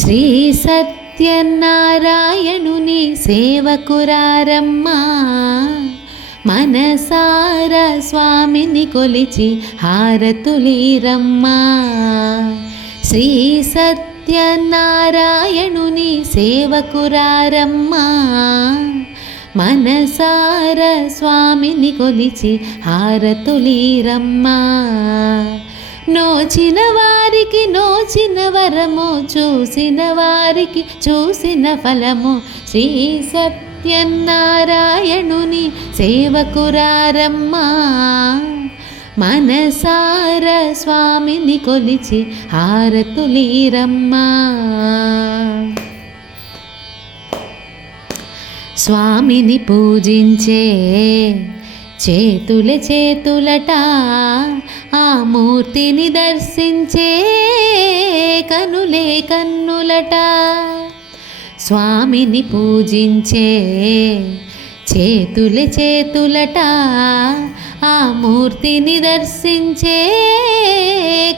శ్రీ సత్యనారాయణుని సేవకురారమ్మా, మనసార స్వామిని కొలిచి హారతులీరమ్మా. శ్రీ సత్యనారాయణుని సేవకురారమ్మా, మనసార స్వామిని కొలిచి హారతులీరమ్మా. నోచిన వారికి నోచిన వరము, చూసిన వారికి చూసిన ఫలము. శ్రీ సత్యనారాయణుని సేవకురారమ్మా, మనసార స్వామిని కొలిచి హారతులీరమ్మా. స్వామిని పూజించే చేతులే చేతులట, ఆ మూర్తిని దర్శించే కనులే కన్నులట. స్వామిని పూజించే చేతులే చేతులట, ఆ మూర్తిని దర్శించే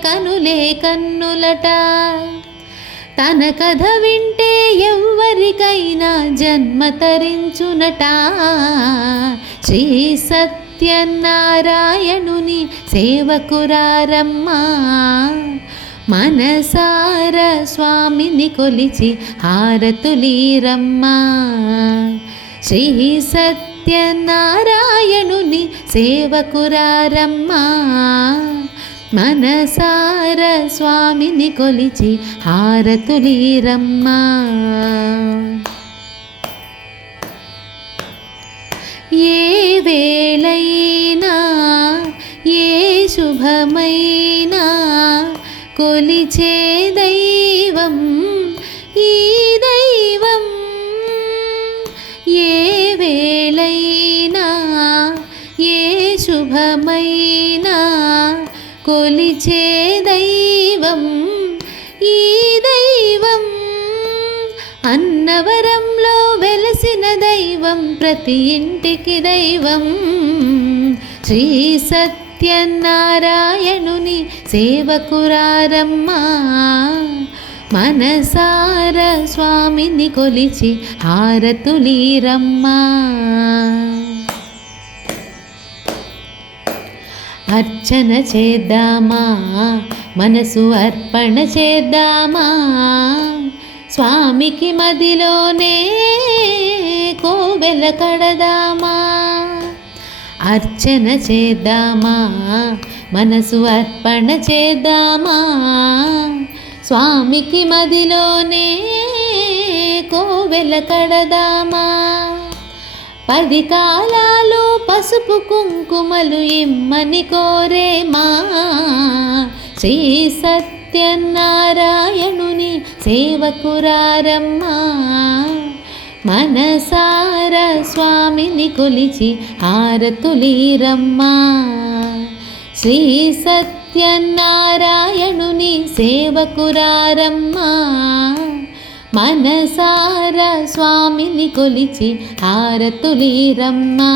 కనులే కన్నులట. తన కథ వింటే ఎవ్వరికైనా జన్మ తరించునట. శ్రీ సత్యనారాయణుని సేవకురారమ్మా, మనసార స్వామిని కొలిచి హారతులీరమ్మా. శ్రీ సత్యనారాయణుని సేవకురారమ్మా, మనసార స్వామిని కొలిచి హారతులీరమ్మా. ఏ వేళైనా ఏ శుభమైనా కొలిచే దైవం ఈ దైవం. ఏ వేళైనా ఏ శుభమైనా కొలిచే దైవం ఈ దైవం. అన్నవరంలో వెలసిన దైవం, ప్రతి ఇంటికి దైవం. శ్రీ సత్యనారాయణుని సేవకురారమ్మా, మనసార స్వామిని కొలిచి హారతులీరమ్మా. అర్చన చేద్దామా, మనసు అర్పణ చేద్దామా, స్వామికి మదిలోనే కోవెల కడదామా. అర్చన చేద్దామా, మనసు అర్పణ చేద్దామా, స్వామికి మదిలోనే కోవెల కడదామా. 10 కాలాలు పసుపు కుంకుమలు ఇమ్మని కోరేమా. శ్రీ సత్యనారాయణుని సేవకురారమ్మా, మనసార స్వామిని కొలిచి హారతులీరమ్మా. శ్రీ సత్యనారాయణుని సేవకురారమ్మా, మనసార స్వామిని కొలిచి హారతులీరమ్మా.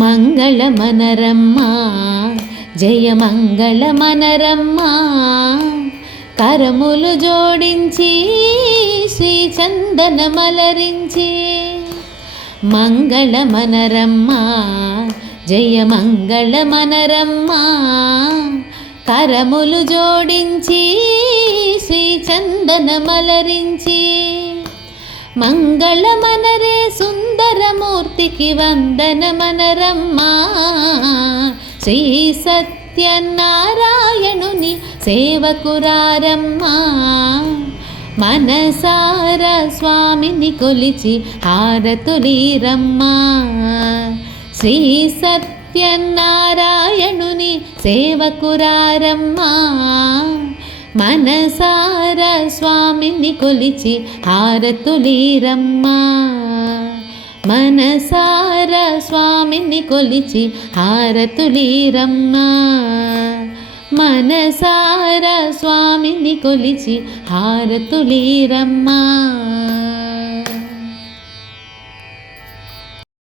మంగళమనరమ్మా, జయమంగళమనరమ్మా, కరములు జోడించి శ్రీ చందనమలరించి. మంగళమనరమ్మా, జయమంగళమనరమ్మా, కరములు జోడించి శ్రీ చందనమలరించి. మంగళమనరే సుందరమూర్తికి వందనమనరమ్మా. శ్రీ సత్యనారాయణుని సేవకురారమ్మా, మనసార స్వామిని కొలిచి హారతులీరమ్మా. శ్రీ సత్యనారాయణుని సేవకురారమ్మా, మనసార స్వామిని కొలిచి హారతులీరమ్మా. మనసార స్వామిని కొలిచి హారతులీరమ్మా. మనసార స్వామిని కొలిచి హారతులీరమ్మా.